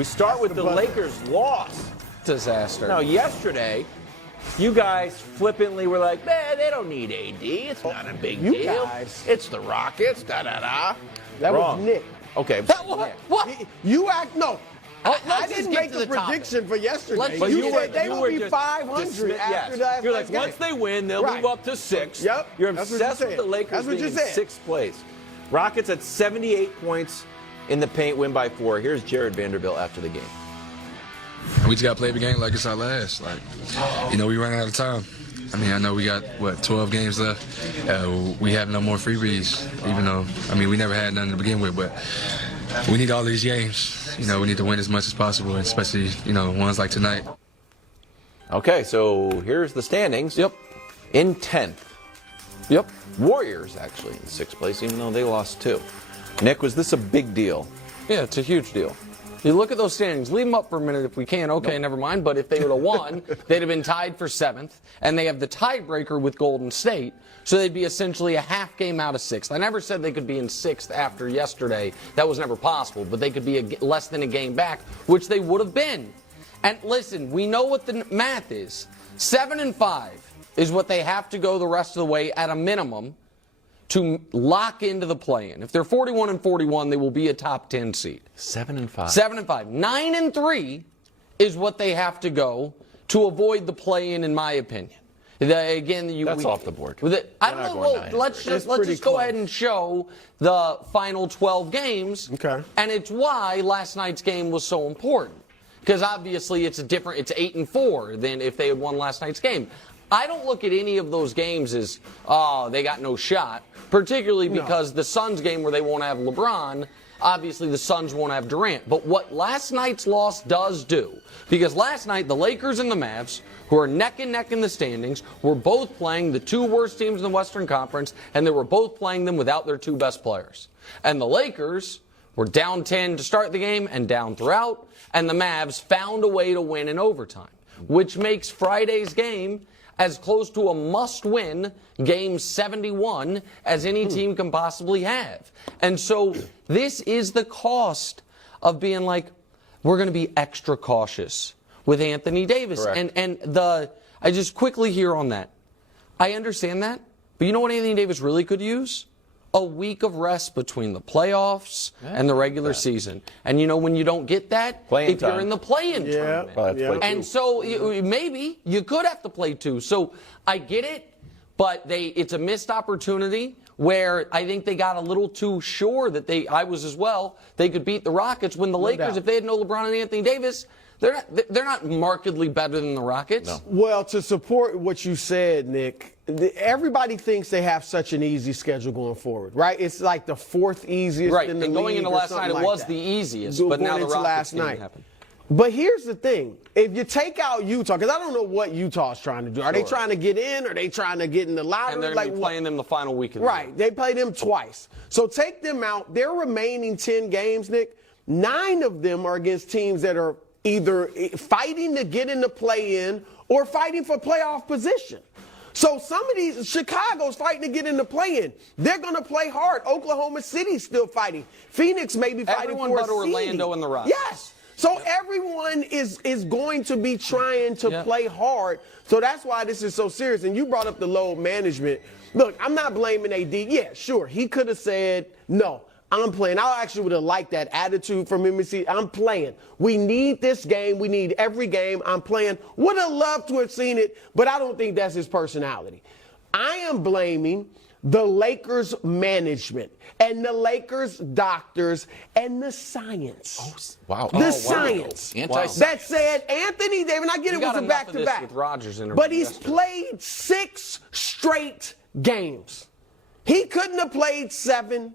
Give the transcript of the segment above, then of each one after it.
We start with the Lakers' loss. Disaster. Now, yesterday, you guys flippantly were like, man, they don't need AD. It's not a big deal. Guys. It's the Rockets. Da-da-da. That Wrong. was Nick. Okay. What? You act no. I Let's didn't just get make to the the topic. prediction for yesterday. But you you said they you will were be just 500 after that. You're like, once they win, they'll Right. move up to 6. Yep. You're That's what you obsessed with said. the Lakers That's what being you in said. 6th place. Rockets at 78 points in the paint, win by 4. Here's Jared Vanderbilt after the game. We just got to play the game like it's our last. We run out of time. I mean, I know we got, 12 games left. We have no more freebies, even though, we never had none to begin with, but we need all these games. We need to win as much as possible, especially, ones like tonight. Okay, so here's the standings. Yep. In 10th. Yep. Warriors, actually, in 6th place, even though they lost 2. Nick, was this a big deal? Yeah, it's a huge deal. You look at those standings. Leave them up for a minute if we can. Okay, never mind. But if they would have won, they'd have been tied for 7th. And they have the tiebreaker with Golden State. So they'd be essentially a half game out of 6th. I never said they could be in 6th after yesterday. That was never possible. But they could be less than a game back, which they would have been. And listen, we know what the math is. 7-5 is what they have to go the rest of the way at a minimum to lock into the play-in. If they're 41-41, they will be a top 10 seed. 7-5. 7-5. 9-3 is what they have to go to avoid the play-in, in my opinion. That's off the board. I don't know. Well, let's just go ahead and show the final 12 games. Okay. And it's why last night's game was so important. Because obviously it's 8-4 than if they had won last night's game. I don't look at any of those games as, they got no shot, particularly because the Suns game where they won't have LeBron, obviously the Suns won't have Durant. But what last night's loss does do, because last night the Lakers and the Mavs, who are neck and neck in the standings, were both playing the 2 worst teams in the Western Conference, and they were both playing them without their 2 best players. And the Lakers were down 10 to start the game and down throughout, and the Mavs found a way to win in overtime, which makes Friday's game as close to a must-win game 71 as any team can possibly have. And so this is the cost of being like, we're going to be extra cautious with Anthony Davis. Correct. And I just quickly here on that. I understand that, but you know what Anthony Davis really could use? A week of rest between the playoffs and the regular season. And when you don't get that, Play-in if you're time. in the play-in tournament. Well, that's play And two. so maybe you could have to play 2. So I get it, but it's a missed opportunity where I think they got a little too sure that I was as well, they could beat the Rockets when the Lakers, doubt. if they had no LeBron and Anthony Davis, they're not markedly better than the Rockets. No. Well, to support what you said, Nick, everybody thinks they have such an easy schedule going forward, right? It's like the 4th easiest Right, in the and going league into or last something night, it like was that. the easiest, Going but now the into Rockets last didn't night. happen. But here's the thing. If you take out Utah, because I don't know what Utah's trying to do. Are they Sure. trying to get in? Are they trying to get in the lottery? And they're going to be playing them the final week of the Right. year. They played them twice. So take them out. Their remaining 10 games, Nick, 9 of them are against teams that are either fighting to get in the play-in or fighting for playoff position. So some of these, Chicago's fighting to get in the play-in. They're going to play hard. Oklahoma City's still fighting. Phoenix may be fighting Everyone for a but Orlando seeding. and the Rockets. Yes. So everyone is going to be trying to play hard. So that's why this is so serious. And you brought up the load management. Look, I'm not blaming AD. Yeah, sure. He could have said, no, I'm playing. I actually would have liked that attitude from him. I'm playing. We need this game. We need every game. I'm playing. Would have loved to have seen it, but I don't think that's his personality. I am blaming the Lakers management and the Lakers doctors and the science. Wow. The science that said Anthony Davis, and I get it was a back-to-back, with Rodgers interview but he's yesterday. played 6 straight games. He couldn't have played 7.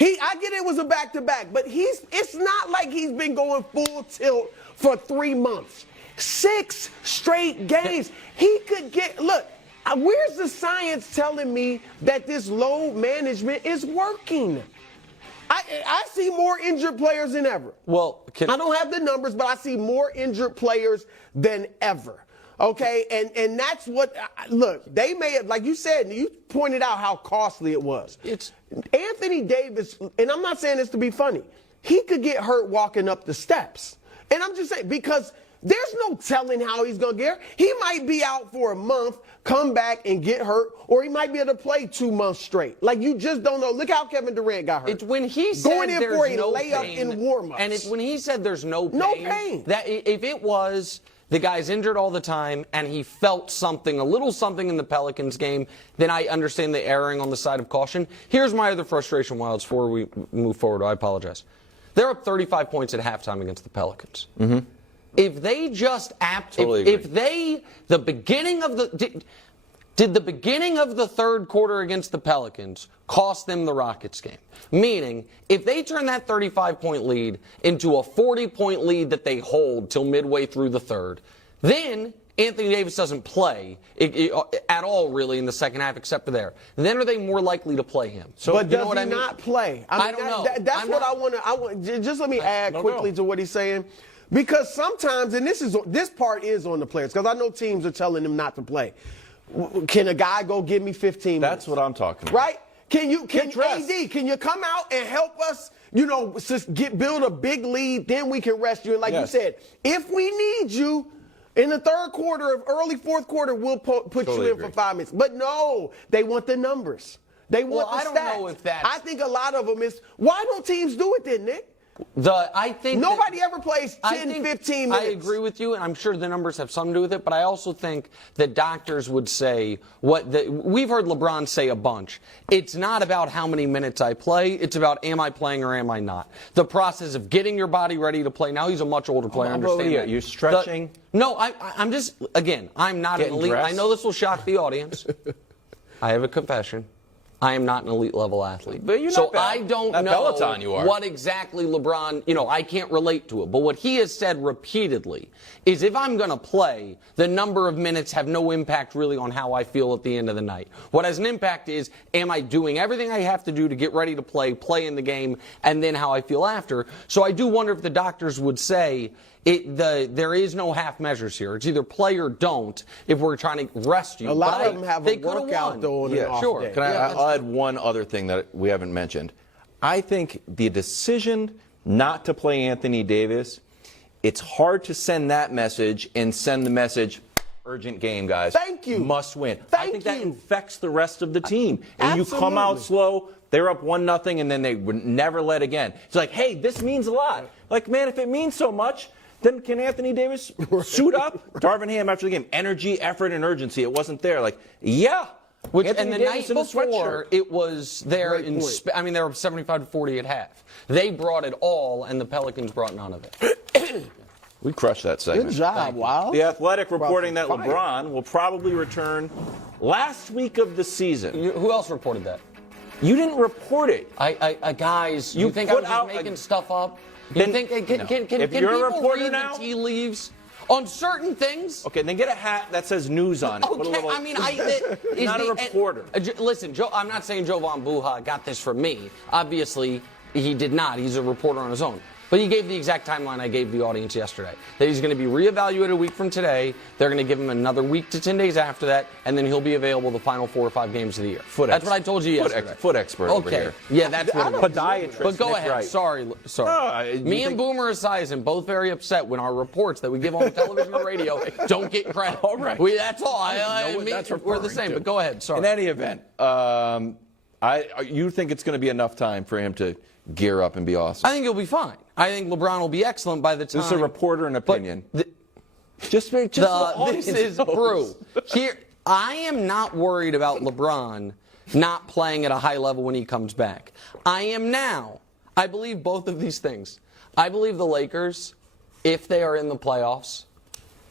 I get it was a back-to-back, but it's not like he's been going full tilt for 3 months. 6 straight games. He could look, where's the science telling me that this load management is working? I see more injured players than ever. Well, I don't have the numbers, but I see more injured players than ever. Okay, and that's what, look, they may have, like you said, you pointed out how costly it was. It's Anthony Davis, and I'm not saying this to be funny, he could get hurt walking up the steps. And I'm just saying, because there's no telling how he's going to get hurt. He might be out for a month, come back and get hurt, or he might be able to play 2 months straight. Like, you just don't know. Look how Kevin Durant got hurt. It's when he said going in there's for a no layup pain, in warm-ups. and it's when he said there's no pain. No pain. That if it was the guy's injured all the time and he felt something, a little something in the Pelicans game, then I understand the erring on the side of caution. Here's my other frustration, Wilds, before we move forward. I apologize. They're up 35 points at halftime against the Pelicans. Mm-hmm. If they just if they the beginning of the did the beginning of the third quarter against the Pelicans cost them the Rockets game? Meaning, if they turn that 35-point lead into a 40-point lead that they hold till midway through the third, then Anthony Davis doesn't play at all, really, in the second half, except for there. Then are they more likely to play him? So, but does he not play? I don't know. That's what I want to. Just let me add quickly to what he's saying. Because sometimes, and this part is on the players, because I know teams are telling them not to play. Can a guy go give me 15 minutes? That's what I'm talking about. Right? Can AD, can you come out and help us, build a big lead, then we can rest you. And like you said, if we need you in the third quarter of early fourth quarter, we'll put you in for 5 minutes. But no, they want the numbers. They want the stats. I don't know if that's... I think a lot of them is, why don't teams do it then, Nick? I think nobody ever plays 10, 15 minutes. I agree with you, and I'm sure the numbers have something to do with it, but I also think that doctors would say we've heard LeBron say a bunch. It's not about how many minutes I play. It's about am I playing or am I not. The process of getting your body ready to play. Now he's a much older player. I understand that. You're stretching? No, I'm just, again, I'm not an elite. Dressed? I know this will shock the audience. I have a confession. I am not an elite level athlete. But you're so not bad. I don't At know Peloton you are. what exactly LeBron, I can't relate to it. But what he has said repeatedly is if I'm going to play, the number of minutes have no impact really on how I feel at the end of the night. What has an impact is, am I doing everything I have to do to get ready to play in the game, and then how I feel after. So I do wonder if the doctors would say, there is no half measures here. It's either play or don't if we're trying to rest you. A lot of them have a workout though on an off sure. day. I'll add one other thing that we haven't mentioned. I think the decision not to play Anthony Davis, it's hard to send that message and send the message, urgent game, guys. Thank you. Must win. I think that you. infects the rest of the team. And you come out slow, they're up 1-0, and then they would never let again. It's like, hey, this means a lot. Like, man, if it means so much, then can Anthony Davis suit up? Darvin Ham after the game, energy, effort, and urgency. It wasn't there. Like, yeah. And the night before, it was there they were 75-40 at half. They brought it all, and the Pelicans brought none of it. We crushed that segment. Good job, wow. The Athletic reporting that LeBron will probably return last week of the season. Who else reported that? You didn't report it. Guys, you think I was just making stuff up? Can people read the tea leaves on certain things? Okay, then get a hat that says news on it. Okay, not a reporter. Listen, I'm not saying Jovan Buha got this from me. Obviously, he did not. He's a reporter on his own. But he gave the exact timeline I gave the audience yesterday. That he's going to be reevaluated a week from today. They're going to give him another week to 10 days after that, and then he'll be available the final 4 or 5 games of the year. That's what I told you yesterday. Foot expert over here. Yeah, that's what it is. Podiatrist. But go ahead. Right. Sorry. Me and Boomer Esiason both very upset when our reports that we give on television and radio don't get credit. All right. That's all. We're the same, but go ahead. Sorry. In any event, you think it's going to be enough time for him to gear up and be awesome? I think he'll be fine. I think LeBron will be excellent by the time. This is a reporter and opinion. This is Brew. Here, I am not worried about LeBron not playing at a high level when he comes back. I am now. I believe both of these things. I believe the Lakers, if they are in the playoffs,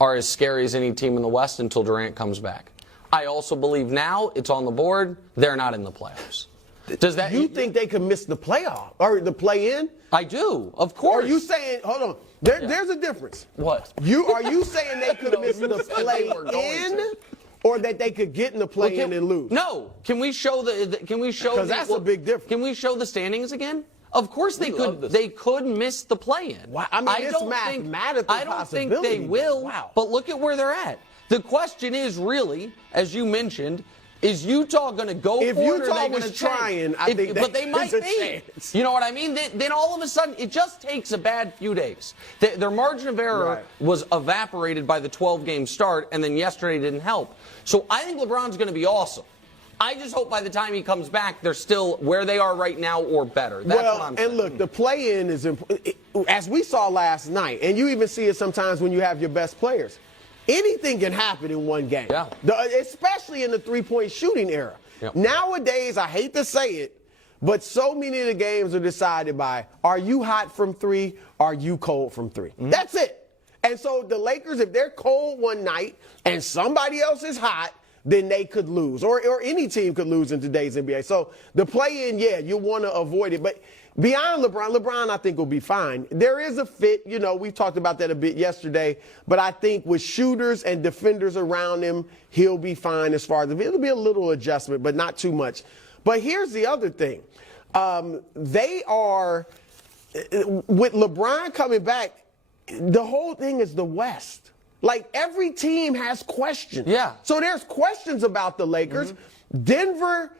are as scary as any team in the West until Durant comes back. I also believe now it's on the board. They're not in the playoffs. Does that you think they could miss the playoff or the play-in? I do, of course. Are you saying? Hold on. There's a difference. What? Are you saying they could miss the play-in, or that they could get in the play-in and lose? No. Can we show Because that's a big difference. Can we show the standings again? Of course they could. They could miss the play-in. Wow. I mean, it's mathematical I don't think they will. Wow. But look at where they're at. The question is really, as you mentioned, Is Utah going to go If for it, or Utah are they going was to trying, I think but they might there's a be. chance. You know what I mean? Then all of a sudden, it just takes a bad few days. Their margin of error Right. was evaporated by the 12-game start, and then yesterday didn't help. So I think LeBron's going to be awesome. I just hope by the time he comes back, they're still where they are right now or better. That's what I'm saying. And look, the play-in is important. As we saw last night, and you even see it sometimes when you have your best players. Anything can happen in one game, Yeah. Especially in the three-point shooting era. Yep. Nowadays, I hate to say it, but so many of the games are decided by, are you hot from three, are you cold from three? Mm-hmm. That's it. And so the Lakers, if they're cold one night and somebody else is hot, then they could lose, or any team could lose in today's NBA. So the play-in, yeah, you want to avoid it. But beyond LeBron, I think will be fine. There is a fit. You know, we talked about that a bit yesterday. But I think with shooters and defenders around him, he'll be fine as far as it'll be a little adjustment, but not too much. But here's the other thing. They are, with LeBron coming back, the whole thing is the West. Like, every team has questions. Yeah. So there's questions about the Lakers. Denver,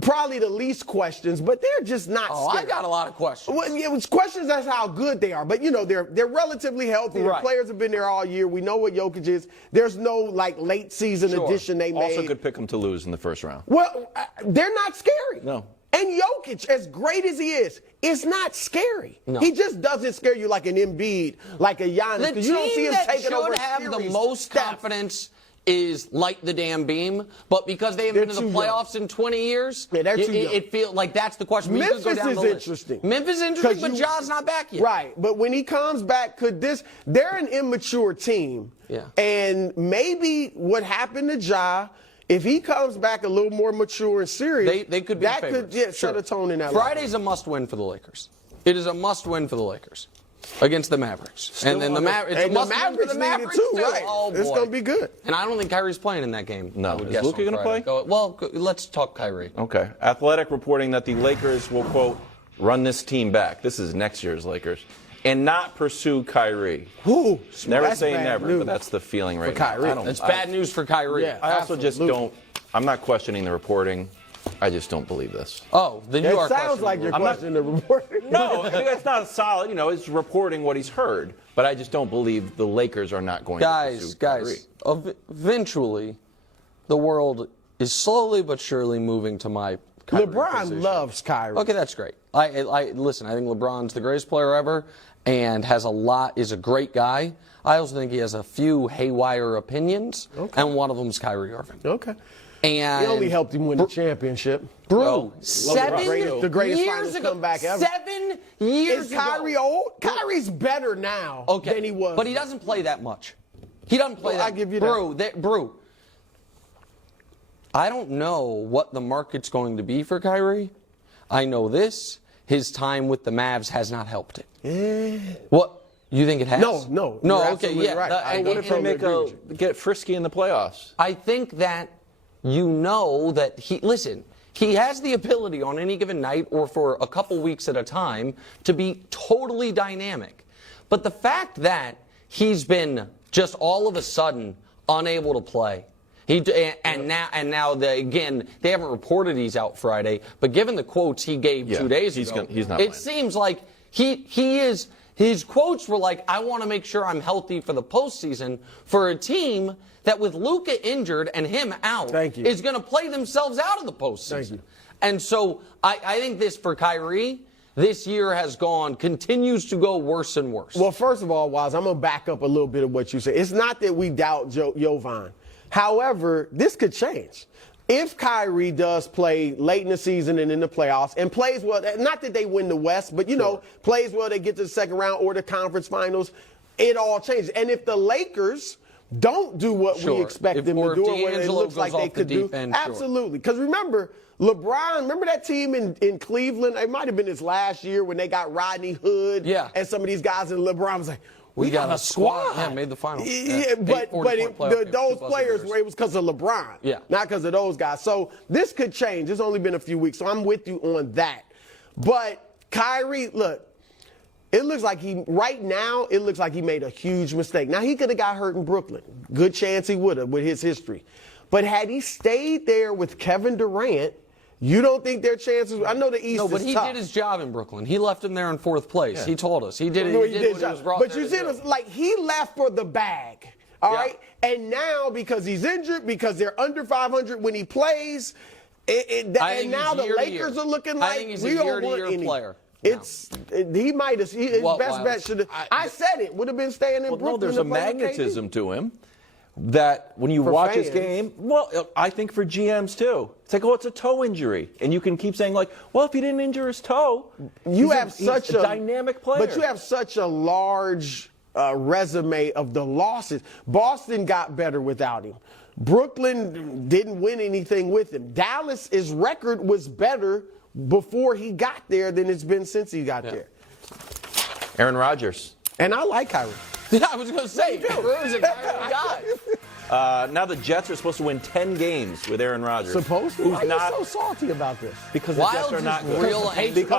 probably the least questions, but they're just not Oh, scary. I got a lot of questions. Well, it was questions as how good they are, but you know they're relatively healthy. Right. The players have been there all year. We know what Jokic is. There's no like late season Sure. addition they made. Also could pick them to lose in the first round. Well, they're not scary. No. And Jokic, as great as he is not scary. No. He just doesn't scare you like an Embiid, like a Giannis. The 'Cause you don't see team him that taking over should have the series. most Steph. confidence is Light the Damn Beam, but because they haven't They're been to the too young. playoffs in 20 years, Yeah, they're too young. it feels like that's the question. We could Memphis go down is the list. interesting. Memphis is interesting, 'Cause but you- Ja's not back yet. Right, but when he comes back, they're an immature team. Yeah. And maybe what happened to Ja, if he comes back a little more mature and serious, They could be that favorites. could set a tone in that. Friday's a must-win for the Lakers. It is a must-win for the Lakers against the Mavericks. And then the Mavericks, and the Mavericks need it too, right? Oh, boy. It's gonna be good. And I don't think Kyrie's playing in that game. No. I would Is guess Luka on gonna Friday. play? Let's talk Kyrie. Okay. Athletic reporting that the Lakers will, quote, run this team back. This is next year's Lakers. And not pursue Kyrie. Ooh, Never that's say bad never, news. but that's the feeling right Kyrie. now. It's bad news for Kyrie. Yeah. I also just Absolutely. don't. I'm not questioning the reporting. I just don't believe this. Oh, then you It are sounds questioning like the you're I'm not- questioning the report. No, that's not a solid. You know, it's reporting what he's heard. But I just don't believe the Lakers are not going to pursue Kyrie. Eventually, the world is slowly but surely moving to my Kyrie LeBron position. loves Kyrie. Okay, that's great. I listen. I think LeBron's the greatest player ever, and is a great guy. I also think he has a few haywire opinions, and one of them is Kyrie Irving. Okay. And He only helped him win the championship. Bro, The greatest years finals ago, comeback ever. 7 years Is Kyrie ago. old? Kyrie's better now than he was. But he doesn't play that much. He doesn't play Well, that. I give you that. Bro, I don't know what the market's going to be for Kyrie. I know this. His time with the Mavs has not helped it. Yeah. What? You think it has? No. No, You're okay, absolutely yeah. right. I- What if they agree with get frisky in the playoffs? I think that you know that he has the ability on any given night or for a couple weeks at a time to be totally dynamic. But the fact that he's been just all of a sudden unable to play. Now again, they haven't reported he's out Friday, but given the quotes he gave 2 days ago, he's not it playing. seems like he is. His quotes were like, I want to make sure I'm healthy for the postseason for a team that with Luka injured and him out Thank you. is going to play themselves out of the postseason. Thank you. And so I think this for Kyrie, this year continues to go worse and worse. Well, first of all, Waz, I'm going to back up a little bit of what you said. It's not that we doubt Jovan. However, this could change. If Kyrie does play late in the season and in the playoffs and plays well, not that they win the West, but, plays well, they get to the second round or the conference finals, it all changes. And if the Lakers don't do what we expect them to do or what it D'Angelo looks like goes they off the could do, deep end, sure. absolutely. Because remember that team in Cleveland? It might have been his last year when they got Rodney Hood and some of these guys, and LeBron was like, we got a squad. Yeah, made the finals. Yeah, but those players it was because of LeBron, not because of those guys. So this could change. It's only been a few weeks, so I'm with you on that. But Kyrie, look, it looks like he made a huge mistake. Now he could have got hurt in Brooklyn. Good chance he would have with his history. But had he stayed there with Kevin Durant, you don't think their chances? I know the East No, but is he tough. did his job in Brooklyn. He left him there in 4th place. He told us. He did it. No, He did what he was brought but there you to see, do. it's like he left for the bag. All Yeah. right, and now because he's injured, because they're under 500 when he plays, and now the Lakers are looking like I think he's we a don't want year-to-year any. player. He might have. His What, best Wiles? bet should have. I said it would have been staying in Well, Brooklyn. no, there's to a play with KD. magnetism to him that when you For watch his fans. game, well, I think for GMs too. It's like, oh, it's a toe injury. And you can keep saying, like, well, if he didn't injure his toe, You he's have such he's a dynamic player. But you have such a large resume of the losses. Boston got better without him. Brooklyn didn't win anything with him. Dallas's record was better before he got there than it's been since he got there. Aaron Rodgers. And I like Kyrie. Yeah, I was going to say, Drew's a guy. Now the Jets are supposed to win 10 games with Aaron Rodgers. Supposed to? Who's Why are not you so salty about this? because the Jets Wild are not is good. real angry. Because